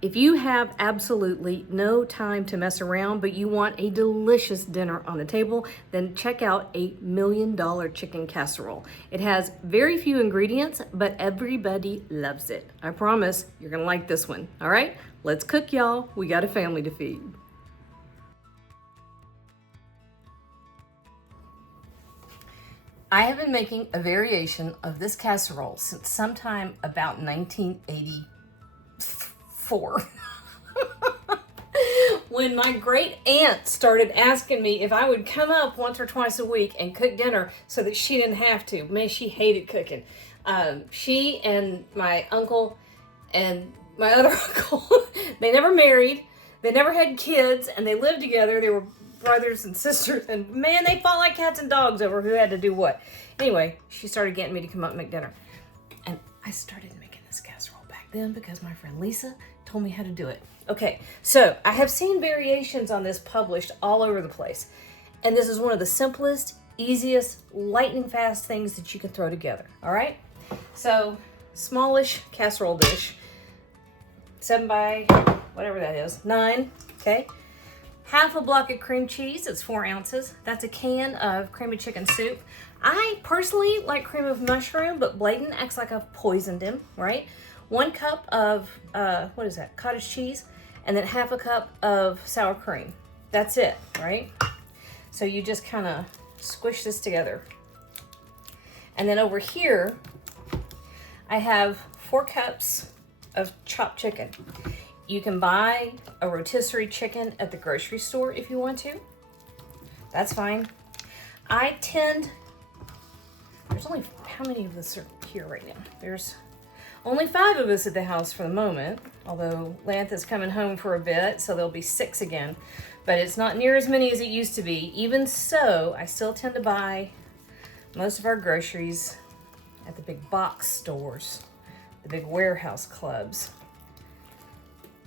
If you have absolutely no time to mess around, but you want a delicious dinner on the table, then check out a $1 million chicken casserole. It has very few ingredients, but everybody loves it. I promise you're gonna like this one. All right, let's cook, y'all. We got a family to feed. I have been making a variation of this casserole since sometime about 1984. When my great aunt started asking me if I would come up once or twice a week and cook dinner so that she didn't have to. Man, she hated cooking. She and my uncle and my other uncle, they never married, they never had kids, and they lived together. They were brothers and sisters, and man, they fought like cats and dogs over who had to do what. Anyway, she started getting me to come up and make dinner. And I started making this casserole back then because my friend Lisa told me how to do it. Okay, so I have seen variations on this published all over the place. And this is one of the simplest, easiest, lightning fast things that you can throw together, all right? So, smallish casserole dish, 7 by whatever that is, 9, okay? Half a block of cream cheese, it's 4 ounces. That's a can of cream of chicken soup. I personally like cream of mushroom, but Bladen acts like I've poisoned him, right? 1 cup of, cottage cheese, and then half a cup of sour cream. That's it, right? So you just kind of squish this together. And then over here, I have 4 cups of chopped chicken. You can buy a rotisserie chicken at the grocery store if you want to. That's fine. There's only, how many of us are here right now? There's only 5 of us at the house for the moment, although Lantha is coming home for a bit, so there'll be 6 again. But it's not near as many as it used to be. Even so, I still tend to buy most of our groceries at the big box stores, the big warehouse clubs.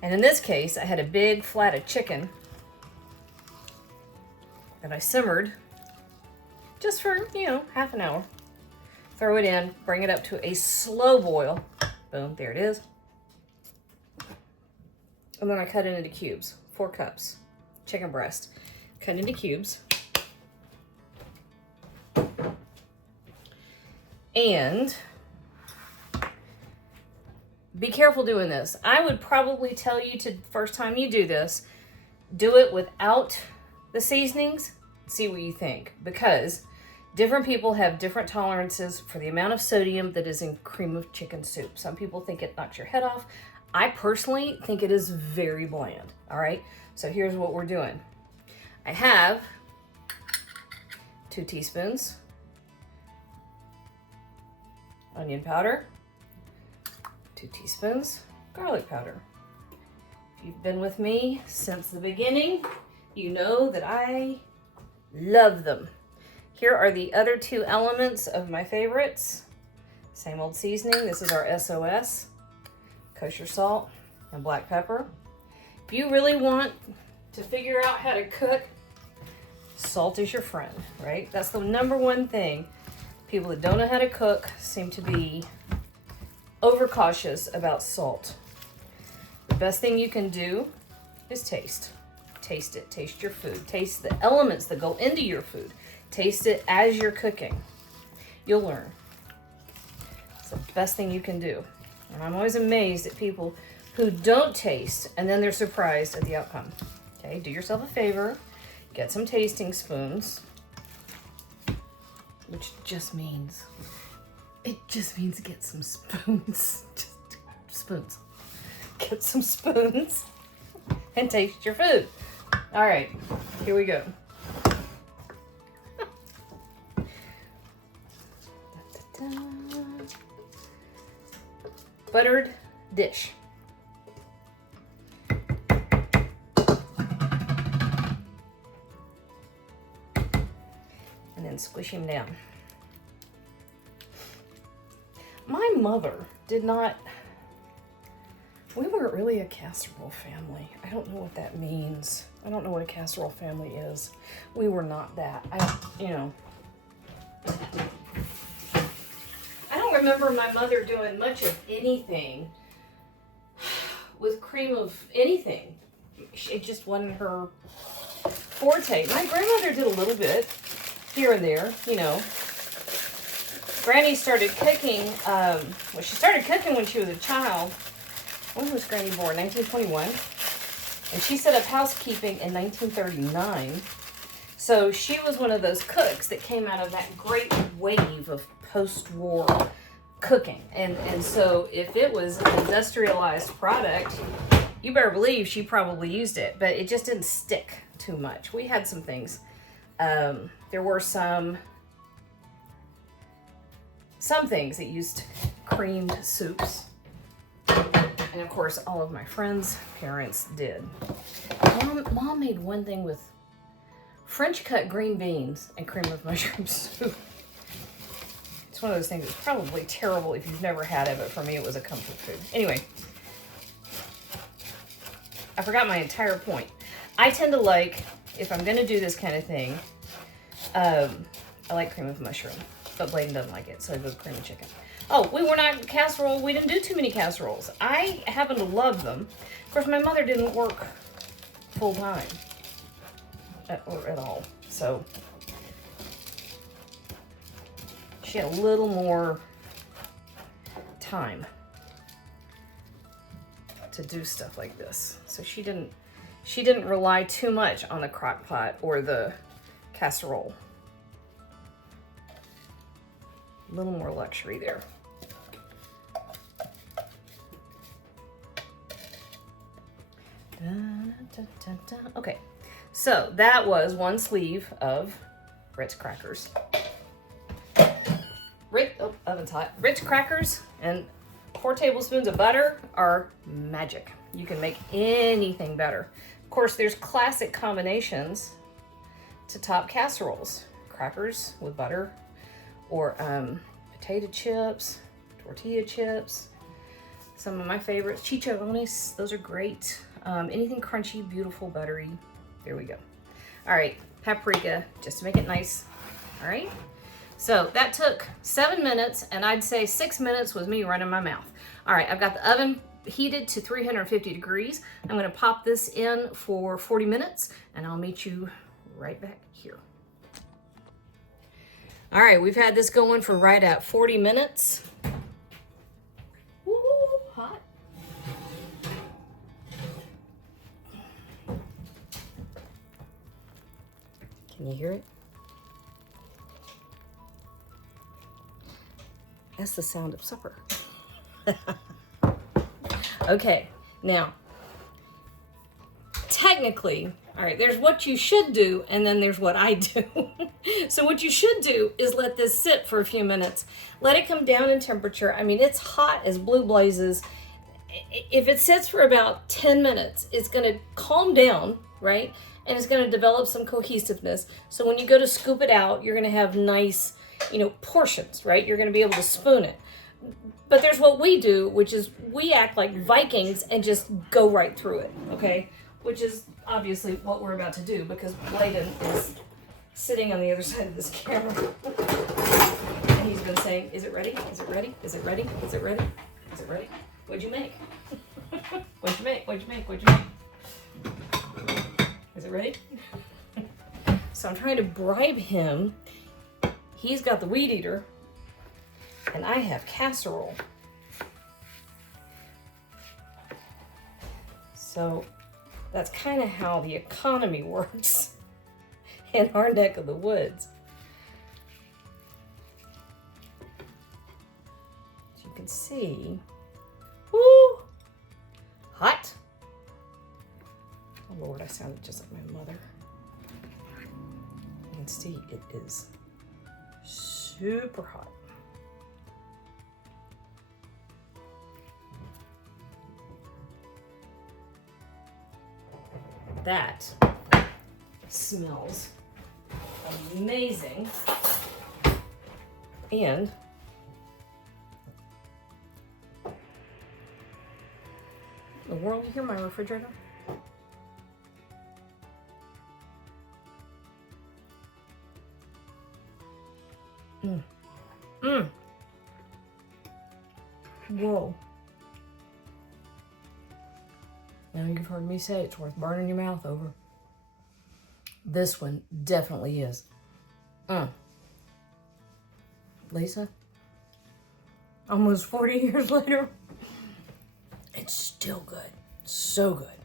And in this case, I had a big flat of chicken that I simmered just for, half an hour. Throw it in, bring it up to a slow boil. Boom, there it is. And then I cut it into cubes, 4 cups, chicken breast. Cut into cubes. And be careful doing this. I would probably tell you to, first time you do this, do it without the seasonings, see what you think. Because different people have different tolerances for the amount of sodium that is in cream of chicken soup. Some people think it knocks your head off. I personally think it is very bland, all right? So here's what we're doing. I have 2 teaspoons onion powder, 2 teaspoons garlic powder. If you've been with me since the beginning, you know that I love them. Here are the other 2 elements of my favorites. Same old seasoning. This is our SOS, kosher salt and black pepper. If you really want to figure out how to cook, salt is your friend, right? That's the #1 thing. People that don't know how to cook seem to be overcautious about salt. The best thing you can do is taste. Taste it. Taste your food. Taste the elements that go into your food. Taste it as you're cooking. You'll learn. It's the best thing you can do. And I'm always amazed at people who don't taste and then they're surprised at the outcome. Okay, do yourself a favor. Get some tasting spoons. Which just means get some spoons. Just spoons. Get some spoons and taste your food. All right, here we go. Buttered dish. And then squish him down. My mother did not, we weren't really a casserole family. I don't know what that means. I don't know what a casserole family is. We were not that. I don't remember my mother doing much of anything with cream of anything. It just wasn't her forte. My grandmother did a little bit here and there, you know. Granny started cooking, she started cooking when she was a child. When was Granny born? 1921. And she set up housekeeping in 1939. So she was one of those cooks that came out of that great wave of post-war cooking. And so if it was an industrialized product, you better believe she probably used it, but it just didn't stick too much. We had some things. There were some things that used creamed soups. And of course, all of my friends' parents did. Mom made one thing with French cut green beans and cream of mushroom soup. It's one of those things that's probably terrible if you've never had it, but for me it was a comfort food. Anyway, I forgot my entire point. I tend to like, if I'm gonna do this kind of thing, I like cream of mushroom, but Bladen doesn't like it, so I go cream of chicken. Oh, we were not casserole. We didn't do too many casseroles. I happen to love them. Of course, my mother didn't work full time or at all, so she had a little more time to do stuff like this. So she didn't rely too much on the crock pot or the casserole. A little more luxury there. Okay, so that was one sleeve of Ritz crackers. Oven's hot. Ritz crackers and 4 tablespoons of butter are magic. You can make anything better. Of course, there's classic combinations to top casseroles. Crackers with butter, or potato chips, tortilla chips. Some of my favorites, chicharrones, those are great. Anything crunchy, beautiful, buttery. There we go. All right, paprika, just to make it nice. All right, so that took 7 minutes, and I'd say 6 minutes was me running my mouth. All right, I've got the oven heated to 350 degrees. I'm gonna pop this in for 40 minutes, and I'll meet you right back here. All right, we've had this going for right at 40 minutes. Woo, hot. Can you hear it? That's the sound of supper. Okay, now, technically, all right, there's what you should do, and then there's what I do. So what you should do is let this sit for a few minutes. Let it come down in temperature. I mean, it's hot as blue blazes. If it sits for about 10 minutes, it's gonna calm down, right? And it's gonna develop some cohesiveness. So when you go to scoop it out, you're gonna have nice, portions, right? You're gonna be able to spoon it. But there's what we do, which is we act like Vikings and just go right through it, okay? Which is obviously what we're about to do, because Bladen is sitting on the other side of this camera. And he's been saying, is it ready? Is it ready? Is it ready? Is it ready? Is it ready? What'd you make? What'd you make? What'd you make? What'd you make? Is it ready? So I'm trying to bribe him. He's got the weed eater, and I have casserole. So that's kind of how the economy works in our neck of the woods. As you can see, woo, hot. Oh Lord, I sounded just like my mother. You can see it is super hot. That smells amazing. And the world, you hear my refrigerator? Whoa. Now you've heard me say it's worth burning your mouth over. This one definitely is. Lisa, almost 40 years later, it's still good. So good.